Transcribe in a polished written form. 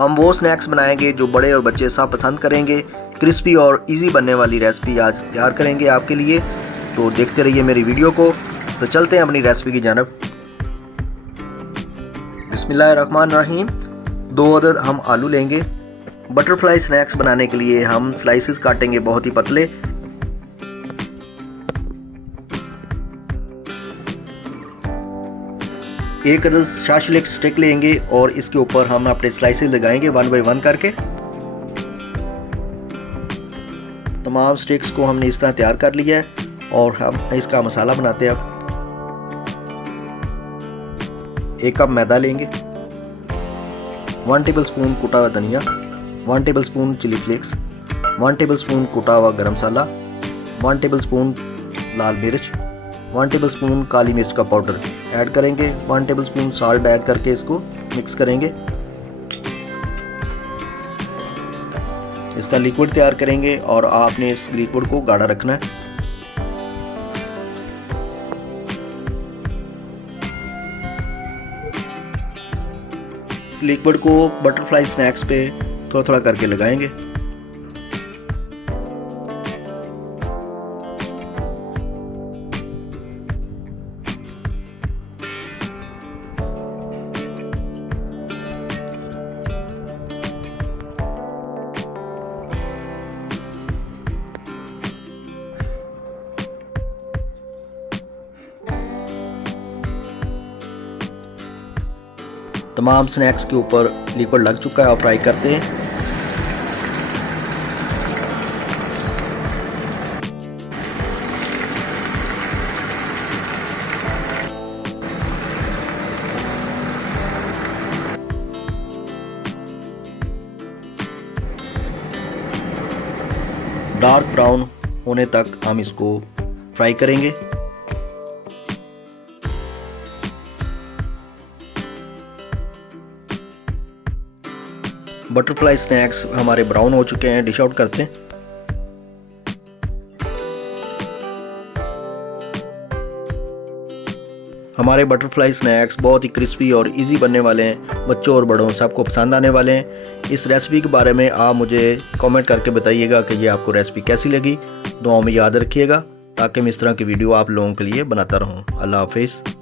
हम वो स्नैक्स बनाएंगे जो बड़े और बच्चे सब पसंद करेंगे। क्रिस्पी और इजी बनने वाली रेसिपी आज तैयार करेंगे आपके लिए, तो देखते रहिए मेरी वीडियो को। तो चलते हैं अपनी रेसिपी की जानब। बिस्मिल्लाहिर्रहमानिर्रहीम। 2 अदद हम आलू लेंगे। बटरफ्लाई स्नैक्स बनाने के लिए हम स्लाइसेस काटेंगे बहुत ही पतले। एक अदद शाशलिक स्टिक लेंगे और इसके ऊपर हम अपने स्लाइसेस लगाएंगे 1 बाय 1 करके। तमाम स्टिक्स को हमने इस तरह तैयार कर लिया है और हम इसका मसाला बनाते हैं। अब 1 कप मैदा लेंगे, 1 टेबलस्पून कुटा हुआ धनिया, 1 टेबलस्पून चिली फ्लेक्स, 1 टेबलस्पून कुटा हुआ गरम मसाला, 1 टेबलस्पून लाल मिर्च, 1 टेबलस्पून काली मिर्च का पाउडर ऐड करेंगे, 1 टेबलस्पून साल्ट ऐड करके इसको मिक्स करेंगे। इसका लिक्विड तैयार करेंगे और आपने इस लिक्विड को गाढ़ा रखना है। इस लिक्विड को बटरफ्लाई स्नैक्स पे थोड़ा थोड़ा करके लगाएंगे। तमाम स्नैक्स के ऊपर लिक्विड लग चुका है और फ्राई करते हैं। डार्क ब्राउन होने तक हम इसको फ्राई करेंगे। बटरफ्लाई स्नैक्स हमारे ब्राउन हो चुके हैं, डिश आउट करते हैं। हमारे बटरफ्लाई स्नैक्स बहुत ही क्रिस्पी और इजी बनने वाले हैं, बच्चों और बड़ों सबको पसंद आने वाले हैं। इस रेसिपी के बारे में आप मुझे कमेंट करके बताइएगा कि ये आपको रेसिपी कैसी लगी। दुआओं में याद रखिएगा ताकि मैं इस तरह की वीडियो आप लोगों के लिए बनाता रहूं। अल्लाह हाफिज़।